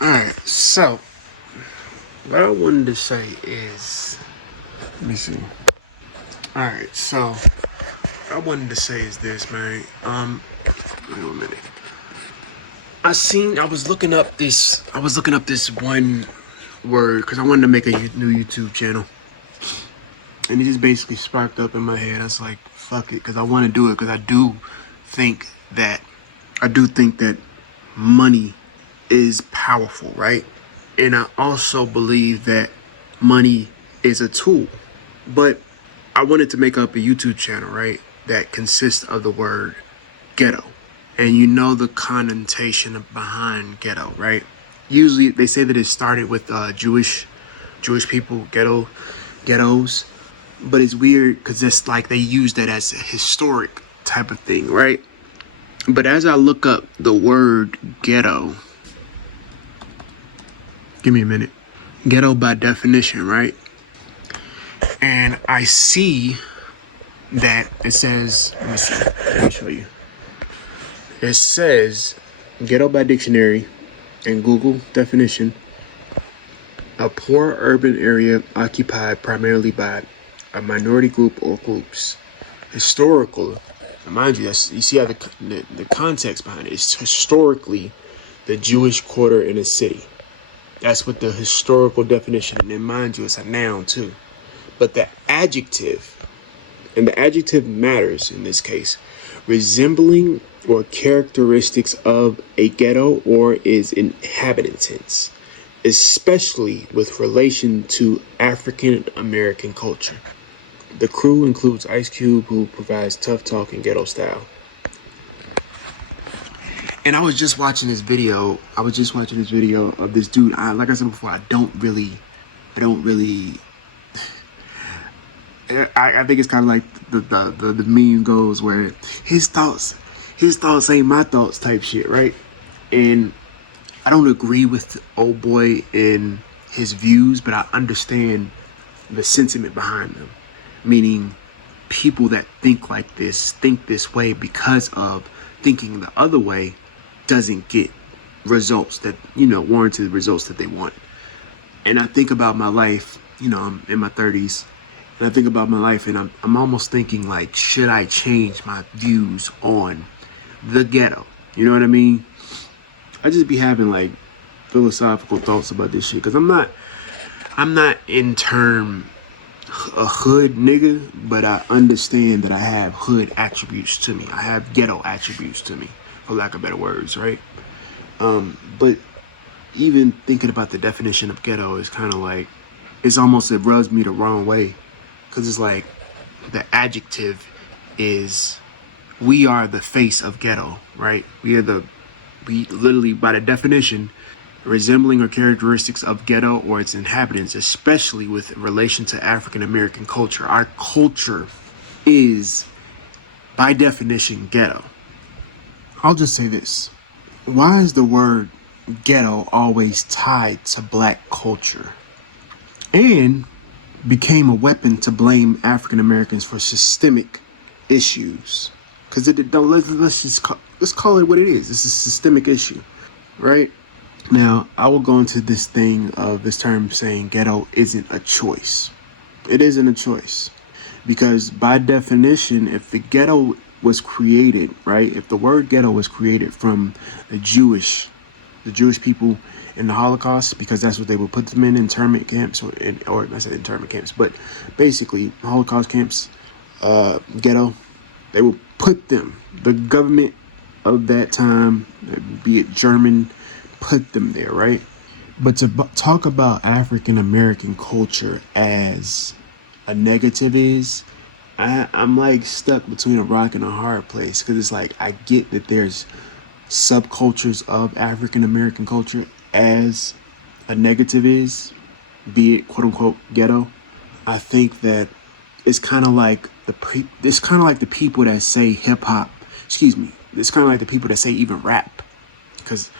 Alright, so what I wanted to say is, let me see. Alright, so what I wanted to say is this, man. Wait a minute. I was looking up this one word because I wanted to make a new YouTube channel, and it just basically sparked up in my head. I was like, fuck it, because I want to do it because think that I do think that money is powerful, right? And I also believe that money is a tool. But I wanted to make up a YouTube channel, right, that consists of the word ghetto. And you know the connotation behind ghetto, right? Usually they say that it started with Jewish people, ghettos. But it's weird because it's like they use that as a historic type of thing, right? But as I look up the word ghetto, give me a minute. Ghetto by definition, right? And I see that it says, let me show you. It says ghetto by dictionary and Google definition, a poor urban area occupied primarily by a minority group or groups. Historical, mind you, you see how the context behind it is historically the Jewish quarter in a city. That's what the historical definition, and then mind you, it's a noun too. But the adjective, and the adjective matters in this case, resembling or characteristics of a ghetto or its inhabitants, especially with relation to African American culture. The crew includes Ice Cube, who provides tough talk in ghetto style. And I was just watching this video of this dude. Like I said before, I don't really I think it's kind of like the meme goes where his thoughts ain't my thoughts type shit, right? And I don't agree with old boy in his views, but I understand the sentiment behind them. Meaning people that think this way because of thinking the other way doesn't get results that, warranted results that they want. And I think about my life, I'm in my 30s. And I think about my life and I'm almost thinking like, should I change my views on the ghetto? You know what I mean? I just be having like philosophical thoughts about this shit. Cause I'm not in term a hood nigga, but I understand that I have hood attributes to me. I have ghetto attributes to me, for lack of better words, right? But even thinking about the definition of ghetto is kind of like, it rubs me the wrong way. Because it's like the adjective is, we are the face of ghetto, right? We literally, by the definition, resembling or characteristics of ghetto or its inhabitants, especially with relation to African American culture. Our culture is, by definition, ghetto. I'll just say this. Why is the word ghetto always tied to black culture? And became a weapon to blame African Americans for systemic issues. Because let's call it what it is. It's a systemic issue, right? Now, I will go into this term saying ghetto isn't a choice. It isn't a choice. Because by definition, if the ghetto was created, right? If the word ghetto was created from the Jewish people in the Holocaust, because that's what they would put them in internment camps, or I said internment camps, but basically Holocaust camps, ghetto, they would put them, the government of that time, be it German, put them there, right? But to talk about African American culture as a negative is, I'm like stuck between a rock and a hard place, because it's like, I get that there's subcultures of African American culture as a negative is, be it quote unquote ghetto. I think that it's kind of like the people that say hip hop. Excuse me. It's kind of like the people that say even rap, because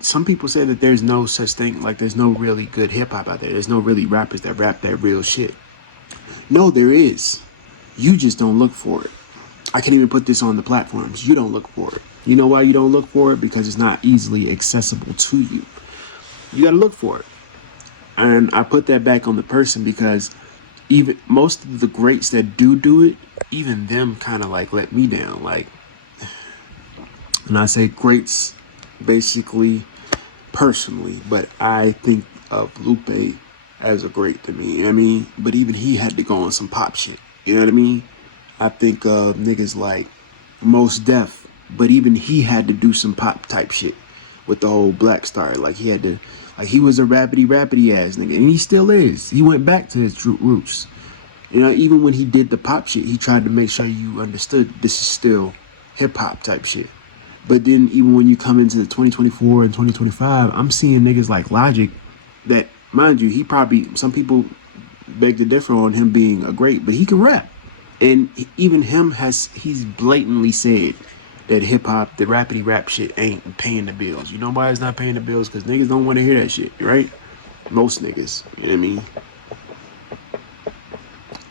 some people say that there's no such thing, like there's no really good hip hop out there. There's no really rappers that rap that real shit. No, there is. You just don't look for it. I can't even put this on the platforms. You don't look for it. You know why you don't look for it? Because it's not easily accessible to you. You got to look for it. And I put that back on the person because even most of the greats that do it, even them kind of like let me down. Like, and I say greats basically personally, but I think of Lupe as a great to me. I mean, but even he had to go on some pop shit. You know what I mean? I think of niggas like Most Def, but even he had to do some pop type shit with the whole Black Star. Like he had to, like he was a rapidy ass nigga, and he still is. He went back to his true roots. You know, even when he did the pop shit, he tried to make sure you understood this is still hip hop type shit. But then even when you come into the 2024 and 2025, I'm seeing niggas like Logic that, mind you, he probably, some people beg to differ on him being a great, but he can rap. And even him he's blatantly said that hip hop, the rapidy rap shit ain't paying the bills. You know why it's not paying the bills? Because niggas don't want to hear that shit, right? Most niggas, you know what I mean?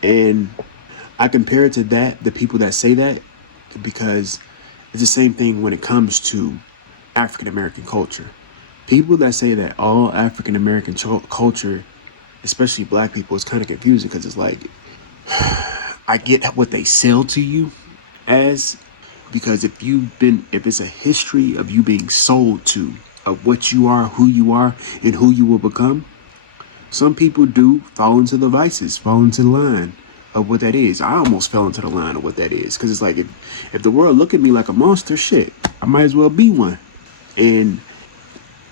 And I compare it to that, the people that say that, because it's the same thing when it comes to African American culture. People that say that all African American culture, especially black people, is kind of confusing because it's like, I get what they sell to you as, because if it's a history of you being sold to, of what you are, and who you will become, some people do fall into the vices, fall into the line of what that is. I almost fell into the line of what that is. Because it's like, if the world look at me like a monster, shit, I might as well be one. And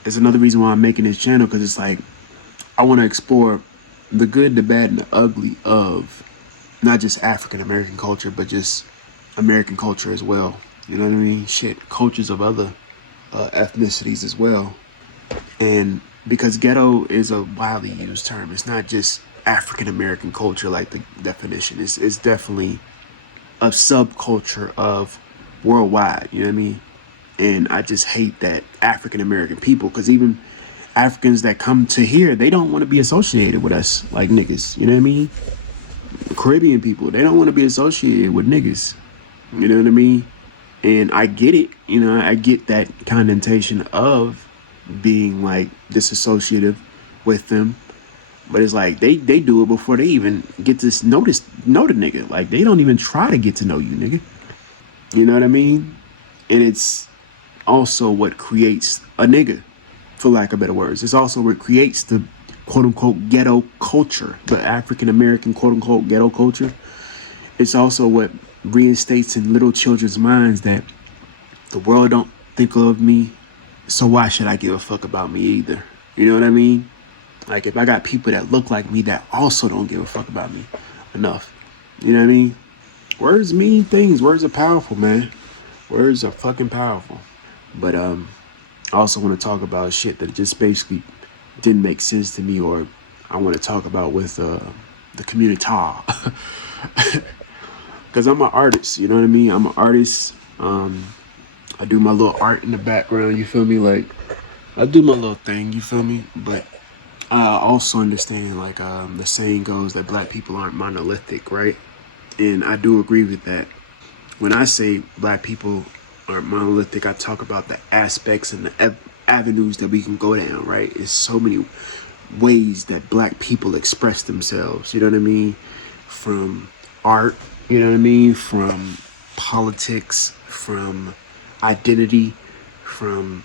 it's another reason why I'm making this channel, because it's like, I want to explore the good, the bad, and the ugly of not just African American culture, but just American culture as well. You know what I mean? Shit, cultures of other ethnicities as well. And because ghetto is a widely used term, it's not just African American culture like the definition. It's definitely a subculture of worldwide, you know what I mean? And I just hate that African American people, because even Africans that come to here, they don't want to be associated with us like niggas, you know what I mean? Caribbean people, they don't want to be associated with niggas, you know what I mean? And I get it, you know, I get that connotation of being like disassociative with them, but it's like they do it before they even get to know the nigga. Like they don't even try to get to know you, nigga. You know what I mean? And it's also what creates a nigga, for lack of better words. It's also what creates the quote unquote ghetto culture, the African American quote unquote ghetto culture. It's also what reinstates in little children's minds that the world don't think of me, so why should I give a fuck about me either? You know what I mean? Like if I got people that look like me that also don't give a fuck about me enough. You know what I mean? Words mean things. Words are powerful, man. Words are fucking powerful. But I also want to talk about shit that just basically didn't make sense to me, or I want to talk about with the community. Because I'm an artist, you know what I mean? I'm an artist. I do my little art in the background, you feel me? Like, I do my little thing, you feel me? But I also understand, like, the saying goes that black people aren't monolithic, right? And I do agree with that. When I say black people aren't monolithic, I talk about the aspects and the avenues that we can go down, right? It's so many ways that black people express themselves, you know what I mean? From art, you know what I mean? From politics, from identity, from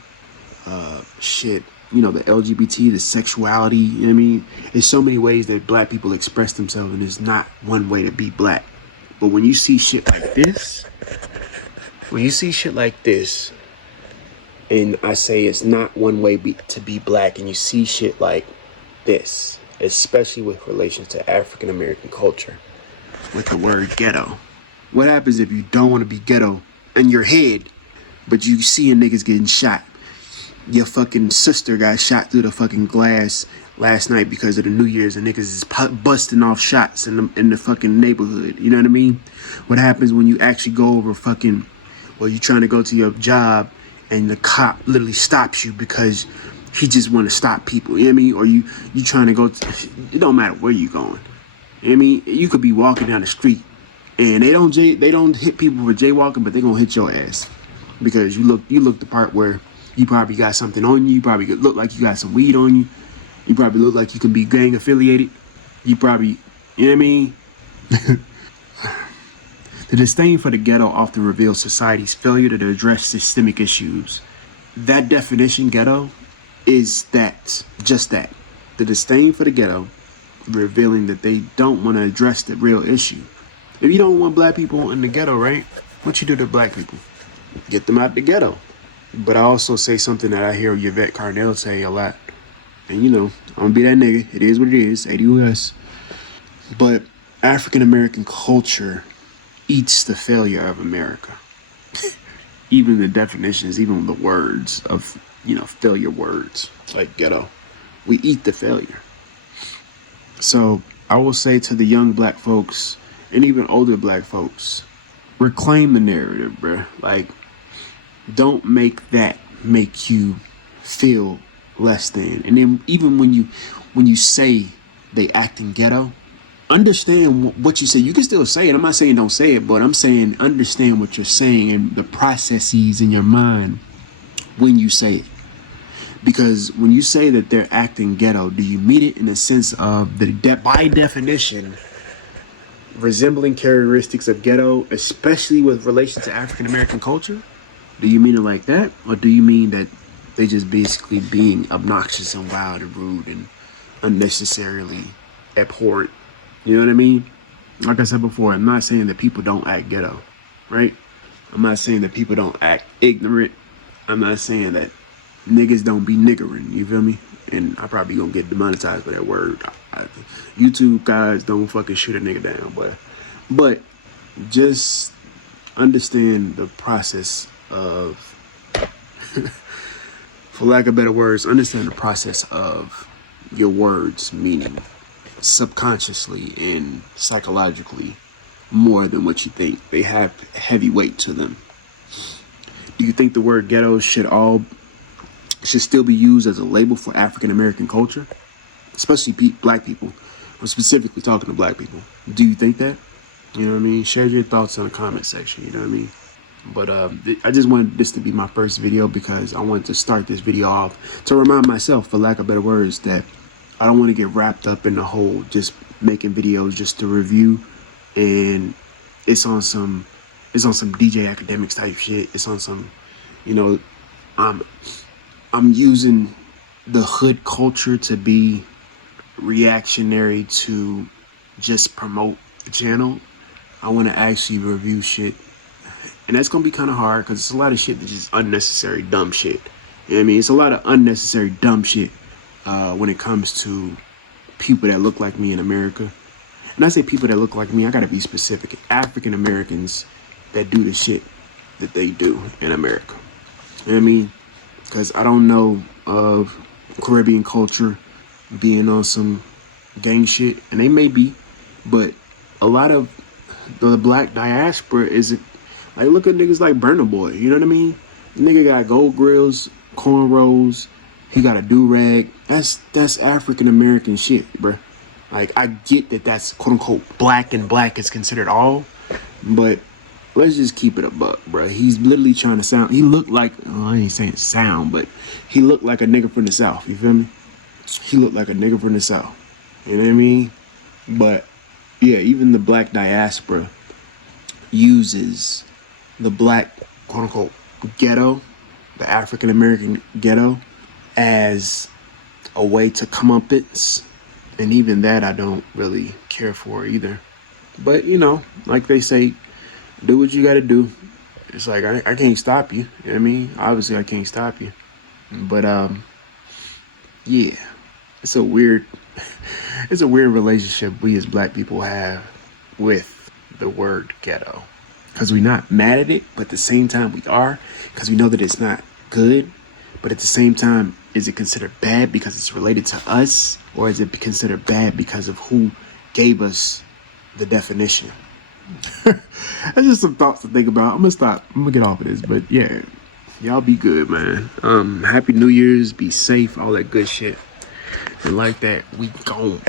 shit, you know, the LGBT, the sexuality, you know what I mean? There's so many ways that black people express themselves, and there's not one way to be black. But when you see shit like this, and I say it's not one way to be black, and you see shit like this, especially with relations to African American culture, with the word ghetto. What happens if you don't want to be ghetto in your head, but you seeing niggas getting shot? Your fucking sister got shot through the fucking glass last night because of the New Year's, and niggas is busting off shots in the fucking neighborhood. You know what I mean? What happens when you actually go over fucking, well, you trying to go to your job and the cop literally stops you because he just want to stop people, you know what I mean? Or you trying to go it don't matter where you going. You know what I mean? You could be walking down the street And they don't hit people for jaywalking, but they gonna hit your ass because you look the part where you probably got something on you. You probably look like you got some weed on you. You probably look like you can be gang affiliated. You probably, you know what I mean? The disdain for the ghetto often reveals society's failure to address systemic issues. That definition, ghetto, is just that. The disdain for the ghetto, revealing that they don't want to address the real issue. If you don't want black people in the ghetto, right? What you do to black people? Get them out the ghetto. But I also say something that I hear Yvette Carnell say a lot. And I'm gonna be that nigga. It is what it is. ADUS. But African American culture eats the failure of America. Even the definitions, even the words of, failure words like ghetto. We eat the failure. So I will say to the young black folks and even older black folks, reclaim the narrative, bruh. Like, don't make that make you feel less than. And then even when you say they act in ghetto, understand what you say. You can still say it. I'm not saying don't say it, but I'm saying understand what you're saying and the processes in your mind when you say it. Because when you say that they're acting ghetto, do you mean it in the sense of by definition, resembling characteristics of ghetto, especially with relation to African American culture? Do you mean it like that? Or do you mean that they just basically being obnoxious and wild and rude and unnecessarily abhorrent? You know what I mean? Like I said before, I'm not saying that people don't act ghetto, right? I'm not saying that people don't act ignorant. I'm not saying that niggas don't be niggering, you feel me? And I probably gonna get demonetized for that word. YouTube guys don't fucking shoot a nigga down, but just understand the process of, for lack of better words, understand the process of your words meaning subconsciously and psychologically more than what you think. They have heavy weight to them. Do you think the word ghetto should still be used as a label for African American culture, especially black people? I'm specifically talking to black people. Do you think that? You know what I mean? Share your thoughts in the comment section. You know what I mean? But I just wanted this to be my first video because I wanted to start this video off to remind myself, for lack of better words, that I don't want to get wrapped up in the whole just making videos just to review, and it's on some DJ Academics type shit. It's on some, I'm using the hood culture to be reactionary to just promote the channel. I want to actually review shit, and that's gonna be kind of hard because it's a lot of shit that's just unnecessary dumb shit. You know what I mean? It's a lot of unnecessary dumb shit when it comes to people that look like me in America. And I say people that look like me, I gotta be specific. African Americans that do the shit that they do in America. You know what I mean? Because I don't know of Caribbean culture being on some gang shit, and they may be, but a lot of the black diaspora isn't. Like, look at niggas like Burna Boy, you know what I mean? The nigga got gold grills, cornrows, he got a do-rag. That's African American shit, bruh. Like, I get that that's quote unquote black, and black is considered all, but let's just keep it a buck, bruh. He's literally trying to sound, he looked like, I ain't saying sound, but he looked like a nigga from the South, you feel me? He looked like a nigga from the South, you know what I mean? But yeah, even the black diaspora uses the black quote unquote ghetto, the African American ghetto, as a way to comeuppance, and even that I don't really care for either. But like they say, do what you gotta do. It's like I can't stop you. You know what I mean? Obviously I can't stop you. But yeah. It's a weird relationship we as black people have with the word ghetto. Because we're not mad at it, but at the same time we are. Because we know that it's not good. But at the same time, is it considered bad because it's related to us? Or is it considered bad because of who gave us the definition? That's just some thoughts to think about. I'm gonna stop. I'm gonna get off of this. But yeah, y'all be good, man. Happy New Year's. Be safe. All that good shit. And like that, we gone.